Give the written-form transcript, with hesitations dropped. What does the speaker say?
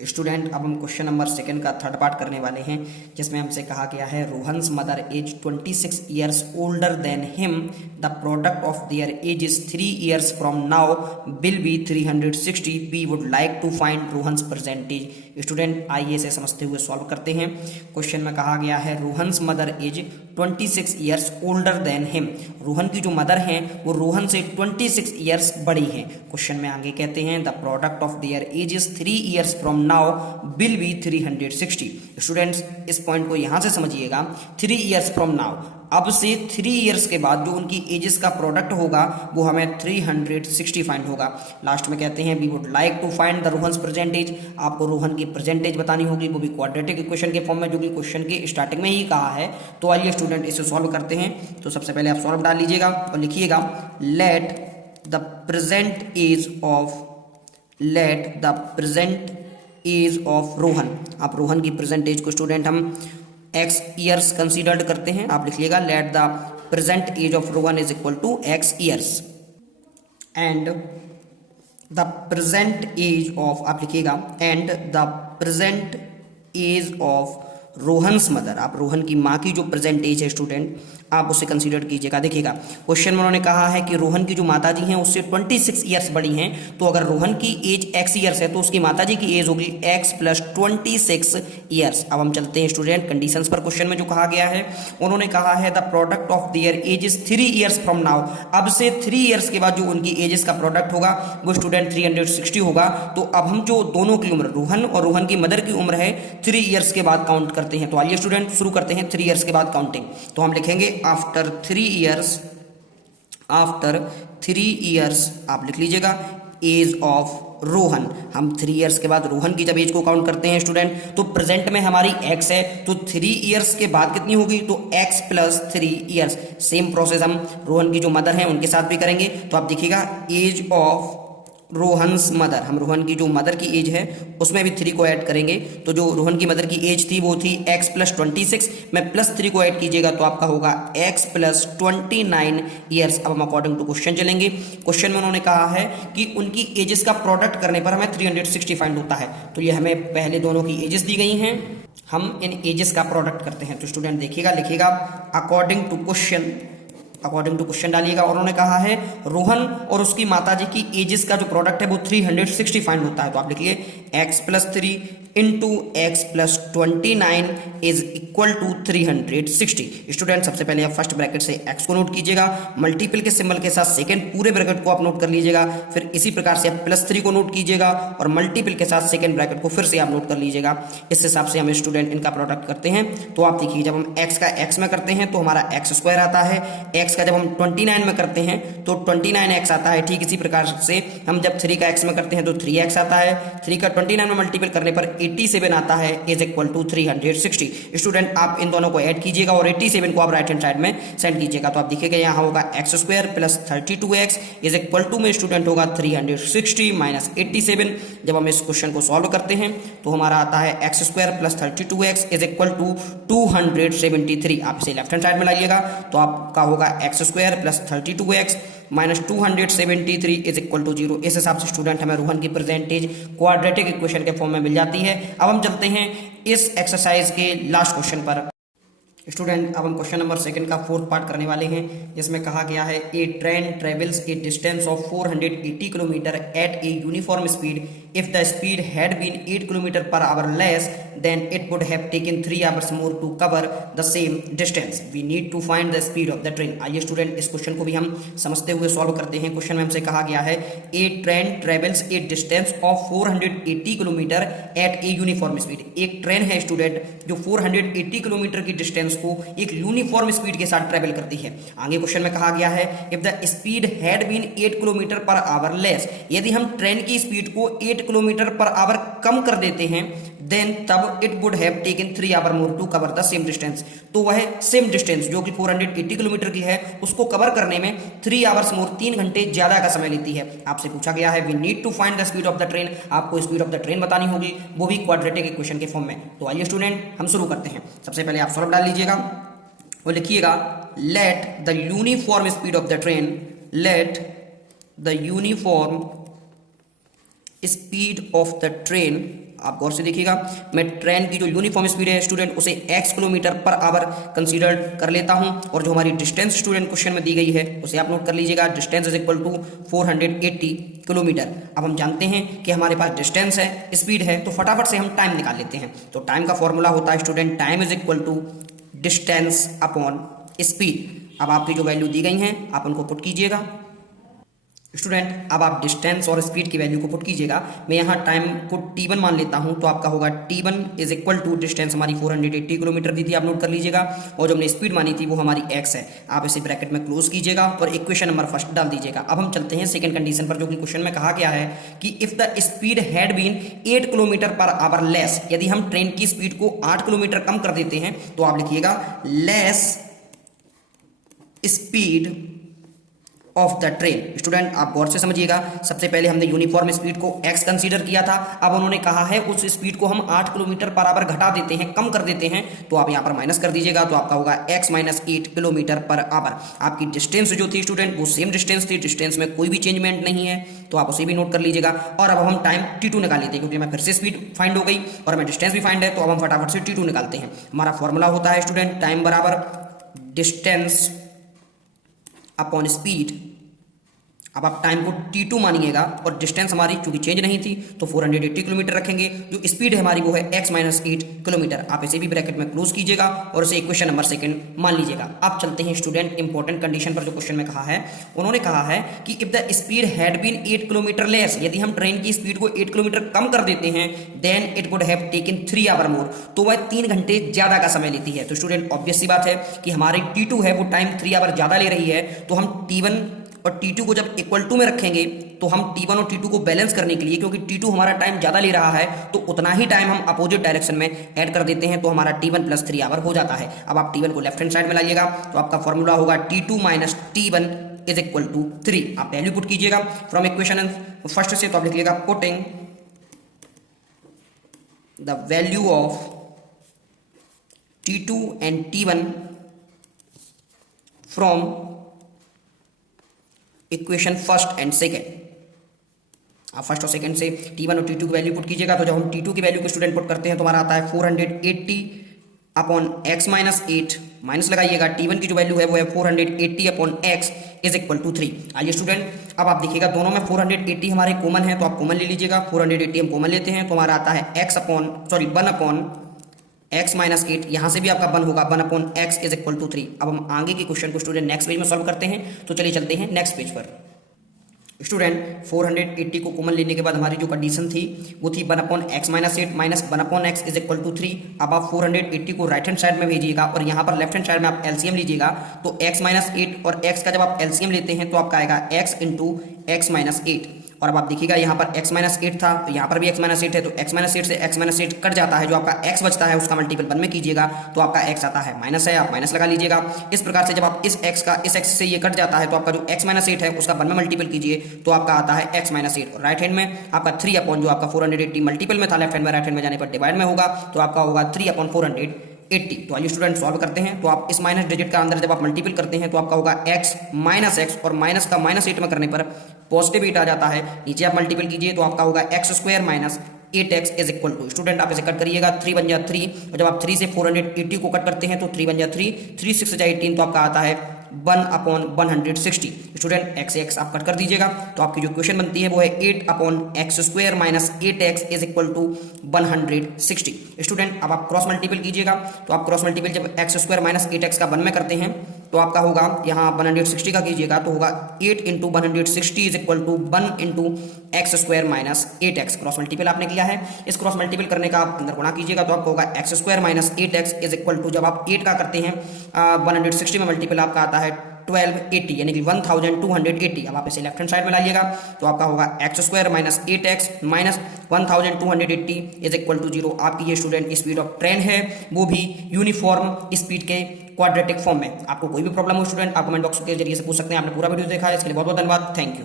Student अब हम question number second का थर्ड पार्ट करने वाले हैं, जिसमें हमसे कहा गया है Rohan's mother age 26 years older than him, the product of their age is 3 years from now will be 360, we would like to find Rohan's percentage. Student आइए इसे समझते हुए सॉल्व करते हैं। क्वेश्चन में कहा गया है Rohan's mother age 26 years older than him, Rohan की जो मदर हैं वो रोहन से 26 ईयर्स बड़ी हैं। क्वेश्चन में आगे कहते हैं the product of their age is 3 years from now will be 360। Students इस पॉइंट को यहां से समझिएगा, 3 ईयर्स फ्रॉम नाउ, अब से 3 ईयर्स के बाद जो उनकी एजेस का प्रोडक्ट होगा वो हमें 360 फाइंड होगा। लास्ट में कहते हैं we would like to find the Rohan's percentage, आपको रोहन की परसेंटेज बतानी होगी, वो भी क्वाड्रेटिक इक्वेशन के फॉर्म में, जो कि क्वेश्चन के स्टार्टिंग में ही कहा है। तो आइए स्टूडेंट इसे सॉल्व करते हैं। तो सबसे पहले आप सॉल्व डाल लीजिएगा और लिखिएगा let the present age of Rohan. आप रोहन की प्रेजेंट एज को स्टूडेंट हम x ईयर्स कंसीडर्ड करते हैं। आप लिखिएगा let the present age of Rohan is equal to x years and the present age of, आप लिखिएगा and the present age of Rohan's mother, आप रोहन की माँ की जो प्रेजेंट एज है स्टूडेंट आप उसे कंसीडर कीजिएगा। देखिएगा क्वेश्चन में उन्होंने कहा है कि रोहन की जो माताजी हैं उससे 26 ईयर्स बड़ी हैं, तो अगर रोहन की एज x ईयर्स है तो उसकी माताजी की एज होगी x प्लस 26 ईयर्स। अब हम चलते हैं स्टूडेंट कंडीशंस पर। क्वेश्चन में जो कहा गया है उन्होंने कहा है the product of their age is 3 years from now, अब से 3 ईयर्स के बाद जो उनकी एजेस का प्रोडक्ट होगा वो स्टूडेंट 360 होगा। तो अब हम जो दोनों की उम्र, रोहन और रोहन की मदर की उम्र है, 3 ईयर्स के बाद काउंट करते हैं। तो आइए स्टूडेंट शुरू करते हैं 3 ईयर्स के बाद काउंटिंग। तो हम लिखेंगे आफ्टर 3 ईयर्स आप लिख लीजिएगा एज ऑफ रोहन। हम 3 ईयर्स के बाद रोहन की जब एज को काउंट करते हैं स्टूडेंट, तो प्रेजेंट में हमारी x है, तो 3 ईयर्स के बाद कितनी होगी, तो x plus 3 years. Same process हम रोहन की जो मदर है उनके साथ भी करेंगे। तो आप देखिएगा एज ऑफ रोहन्स मदर, हम रोहन की जो मदर की एज है उसमें भी 3 को ऐड करेंगे। तो जो रोहन की मदर की एज थी वो थी x प्लस 26 में प्लस 3 को ऐड कीजिएगा तो आपका होगा x प्लस 29 ईयर्स। अब हम अकॉर्डिंग टू क्वेश्चन चलेंगे। क्वेश्चन में उन्होंने कहा है कि उनकी एजेस का प्रोडक्ट करने पर हमें 360 फाइंड होता है। तो ये हमें पहले दोनों की एजेस दी गई हैं, हम इन एजेस का प्रोडक्ट करते हैं। तो स्टूडेंट देखिएगा, लिखिएगा अकॉर्डिंग टू क्वेश्चन डालिएगा। और उन्होंने कहा है रोहन और उसकी माताजी की एजेस का जो प्रोडक्ट है वो 360 फाइंड होता है। तो आप लिखिए x plus 3 into x plus 29 is equal to 360। Student सबसे पहले आप फर्स्ट ब्रैकेट से x को नोट कीजिएगा, मल्टीपल के सिंबल के साथ सेकंड पूरे ब्रैकेट को आप नोट कर लीजिएगा, फिर इसी प्रकार से आप प्लस 3 को नोट कीजिएगा और मल्टीपल के साथ सेकंड ब्रैकेट को फिर से आप नोट कर लीजिएगा। इस हिसाब से हम स्टूडेंट इनका प्रोडक्ट करते हैं। तो आप देखिए जब हम x का x में करते हैं तो हमारा x स्क्वायर आता है, x का जब हम 29 में करते हैं तो 29x आता है। ठीक इसी प्रकार से हम जब 3 का x में करते हैं तो 3x आता है, 3 का 29 में मल्टीपल करने पर 87 आता है इज इक्वल टू 360। स्टूडेंट आप इन दोनों को ऐड कीजिएगा और 87 को आप राइट हैंड साइड में सेंड कीजिएगा। तो आप देखिएगा यहाँ होगा x square plus 32x is equal to में स्टूडेंट होगा 360 माइनस 87। जब हम इस क्वेश्चन को सॉल्व करते हैं तो हमारा आता है x square plus 32x is equal to 273। आप इसे लेफ्ट हैंड साइड में लाइएगा तो आपका होगा x square plus 32x minus 273 is equal to 0। इस हिसाब से स्टूडेंट हमें रोहन की परसेंटेज क्वाड्रेटिक इक्वेशन के फॉर्म में मिल जाती है। अब हम चलते हैं इस एक्सरसाइज के लास्ट क्वेश्चन पर। स्टूडेंट अब हम क्वेश्चन नंबर सेकंड का फोर्थ पार्ट करने वाले हैं, जिसमें कहा गया है a train travels a distance of 480 kilometre at a uniform speed, if the speed had been 8 kilometre per hour less than it would have taken 3 hours more to cover the same distance, we need to find the speed of the train. आइए student इस question को भी हम समझते हुए solve करते हैं। Question में हमसे कहा गया है a train travels a distance of 480 kilometre at a uniform speed. एक ट्रेन है स्टूडेंट जो 480 किलोमीटर की डिस्टेंस को एक यूनिफॉर्म स्पीड के साथ ट्रेवल करती है। आगे क्वेश्चन में कहा गया है if the speed had been 8 kilometre per hour less, यदि हम ट्रेन की स्पीड को 8 किलोमीटर पर आवर कम कर देते हैं देन तब it would have taken 3 hour more to cover the same distance. तो वह सेम डिस्टेंस जो कि 480 किलोमीटर की है उसको कवर करने में 3 आवर्स मोर 3 घंटे ज्यादा का समय लेती है। आपसे पूछा गया है we need to find the speed of the train, आपको स्पीड ऑफ द ट्रेन बतानी होगी, वो भी क्वाड्रेटिक इक्वेशन के फॉर्म में। तो आइए स्टूडेंट हम शुरू करते हैं। सबसे पहले आप सॉल्व डाल लीजिएगा और लिखिएगा let the uniform speed of the train, let the uniform speed of the train, आप गौर से देखिएगा, मैं ट्रेन की जो यूनिफॉर्म स्पीड है स्टूडेंट उसे x kilometre per our consider कर लेता हूं, और जो हमारी डिस्टेंस स्टूडेंट क्वेश्चन में दी गई है उसे आप नोट कर लीजिएगा, distance is equal to 480 kilometre. अब हम जानते हैं कि हमारे पास डिस्टेंस है, स्पीड है, तो फटाफट से हम टाइम निकाल लेते हैं। तो टाइम का फॉर्मूला होता है student, time is equal to distance upon speed. अब आपकी जो वैल्यू दी गई हैं आप उनको पुट कीजिएगा स्टूडेंट। अब आप डिस्टेंस और स्पीड की वैल्यू को पुट कीजिएगा। मैं यहाँ टाइम को t1 मान लेता हूँ, तो आपका होगा t1 is equal to distance हमारी 480 किलोमीटर दी थी, आप नोट कर लीजिएगा, और जो हमने स्पीड मानी थी वो हमारी x है। आप इसे ब्रैकेट में क्लोज कीजिएगा और इक्वेशन नंबर फर्स्ट डाल दीजिएगा। अब हम चलते हैं सेकंड कंडीशन पर, जो कि क्वेश्चन में कहा गया है कि if the speed had been 8 kilometre per hour less, यदि हम ट्रेन की स्पीड को 8 किलोमीटर कम कर देते हैं, तो आप लिखिएगा less speed of the train. Student आप गौर से समझिएगा, सबसे पहले हमने यूनिफॉर्म स्पीड को x कंसीडर किया था, अब उन्होंने कहा है उस स्पीड को हम 8 किलोमीटर पर आवर घटा देते हैं, कम कर देते हैं, तो आप यहाँ पर माइनस कर दीजिएगा, तो आपका होगा x minus 8 kilometre per our. आपकी डिस्टेंस जो थी स्टूडेंट वो सेम डिस्टेंस थी, डिस्टेंस में कोई भी चेंजमेंट नहीं है, तो आप उसे भी नोट कर लीजिएगा। और अब हम टाइम t2 निकाल लेते हैं, क्योंकि मैं फिर से स्पीड फाइंड हो गई और हमें डिस्टेंस भी फाइंड है, तो अब हम फटाफट से t2 निकालते हैं। हमारा फॉर्मूला होता है स्टूडेंट, टाइम बराबर डिस्टेंस अपॉन स्पीड। अब आप टाइम को t2 मानिएगा और डिस्टेंस हमारी चूंकि चेंज नहीं थी तो 480 किलोमीटर रखेंगे, जो स्पीड है हमारी वो है x माइनस 8 किलोमीटर। आप इसे भी ब्रैकेट में क्लोज कीजिएगा और इसे इक्वेशन नंबर सेकंड मान लीजिएगा। अब चलते हैं स्टूडेंट इंपॉर्टेंट कंडीशन पर, जो क्वेश्चन में कहा है, उन्होंने कहा है कि if the speed had been 8 kilometre less, यदि हम ट्रेन की स्पीड को 8 किलोमीटर कम कर देते हैं, then it would have taken 3 hour more, तो वह 3 घंटे ज्यादा का समय लेती है। तो स्टूडेंट ऑब्वियस सी बात है कि हमारी t2 है वो टाइम 3 आवर ज्यादा ले रही है, तो हम t1 और t2 को जब इक्वल टू में रखेंगे तो हम t1 और t2 को बैलेंस करने के लिए, क्योंकि t2 हमारा टाइम ज़्यादा ले रहा है, तो उतना ही टाइम हम अपोजिट डायरेक्शन में ऐड कर देते हैं, तो हमारा t1 प्लस 3 आवर हो जाता है। अब आप t1 को लेफ्ट हैंड साइड में लाइएगा, तो आपका फॉर्मूला होगा t2 minus t1 is equal to 3। आप वैल्यू पुट कीजिएगा फ्रॉम इक्वेशन फर्स्ट से, तो आप लिखिएगा putting the value of t2 and t1 from equation first and second. आप फर्स्ट और सेकेंड से t1 और t2 की वैल्यू पुट कीजिएगा, तो जब हम t2 की वैल्यू को स्टूडेंट पुट करते हैं तो हमारा आता है 480 अपॉन x माइनस 8, माइनस लगाइएगा, t1 की जो वैल्यू है वो है 480 upon x is equal to 3। आइए स्टूडेंट अब आप देखिएगा दोनों में 480 हमारे कॉमन है, तो आप कॉमन ले लीजिएगा, 480 हम कॉमन लेते हैं, तो हमारा आता है 1 अपॉन x माइनस 8, यहाँ से भी आपका 1 होगा, 1 upon x is equal to 3। अब हम आगे के क्वेश्चन को स्टूडेंट नेक्स्ट पेज में सॉल्व करते हैं, तो चलिए चलते हैं नेक्स्ट पेज पर। स्टूडेंट 480 को कॉमन लेने के बाद हमारी जो कंडीशन थी वो थी 1 upon x minus 8 minus 1 upon x is equal to 3। अब आप 480 को राइट हैंड साइड में भेजिएगा और यहाँ पर लेफ्ट हैंड साइड में आप एलसीएम लीजिएगा, तो x माइनस 8 और x का जब आप एलसीएम लेते हैं तो आपका आएगा x इंटू x माइनस 8। और अब आप देखिएगा यहाँ पर x माइनस 8 था, तो यहाँ पर भी x माइनस 8 है, तो x माइनस 8 से x माइनस 8 कट जाता है, जो आपका x बचता है उसका मल्टीपल 1 में कीजिएगा, तो आपका x आता है माइनस है, आप माइनस लगा लीजिएगा। इस प्रकार से जब आप इस x का इस x से ये कट जाता है, तो आपका जो x माइनस 8 है उसका 1 में मल्टीपल कीजिए, तो आपका आता है x माइनस 8। और राइट हैंड में आपका 3 अपॉन जो आपका 480 मल्टीपल में था, लेफ्ट हैंड में राइट हैंड में जाने पर डिवाइड में होगा, तो आपका होगा 3 अपॉन 480। तो आइए स्टूडेंट सॉल्व करते हैं, तो आप इस माइनस डिजिट का अंदर जब आप मल्टीपल करते हैं तो आपका होगा x माइनस x, और माइनस का माइनस 8 में करने पर पॉजिटिव 8 आ जाता है, नीचे आप मल्टीपल कीजिए तो आपका होगा x square minus 8x is equal to, student आप इसे कट करिएगा, 3 बन जा 3, और जब आप 3 से 480 को कट करते हैं तो 3 बन जा 3, 3 6 जा 18, तो आपका आता है 1 अपॉन 160। स्टूडेंट x से x आप कट कर दीजिएगा, तो आपकी जो क्वेश्चन बनती है वो है 8 upon x square minus 8x is equal to 160। Student अब आप क्रॉस मल्टीपल कीजिएगा, तो आप क्रॉस मल्टीपल जब x स्क्वायर माइनस 8x का 1 में करते हैं तो आपका होगा यहाँ 160 का कीजिएगा, तो होगा 8 into 160 is equal to 1 into x square minus 8x। Cross multiple आपने किया है, इस क्रॉस मल्टीपल करने का आप अंदर गुणा कीजिएगा, तो आपको होगा x square minus 8x is equal to, जब आप 8 का करते हैं 160 में मल्टीपल आपका आता है 1280, यानी कि 1280। अब आप इसे लेफ्ट हैंड साइड में लाइएगा, तो आपका होगा x square minus 8x minus 1280 is equal to 0। आपकी ये स्टूडेंट स्पीड ऑफ ट्रेन है, वो भी यूनिफॉर्म स्पीड के क्वाड्रेटिक फॉर्म में। आपको कोई भी प्रॉब्लम हो स्टूडेंट आप कमेंट बॉक्स के जरिए से पूछ सकते हैं। आपने पूरा वीडियो देखा है, इसके लिए बहुत बहुत धन्यवाद, थैंक यू।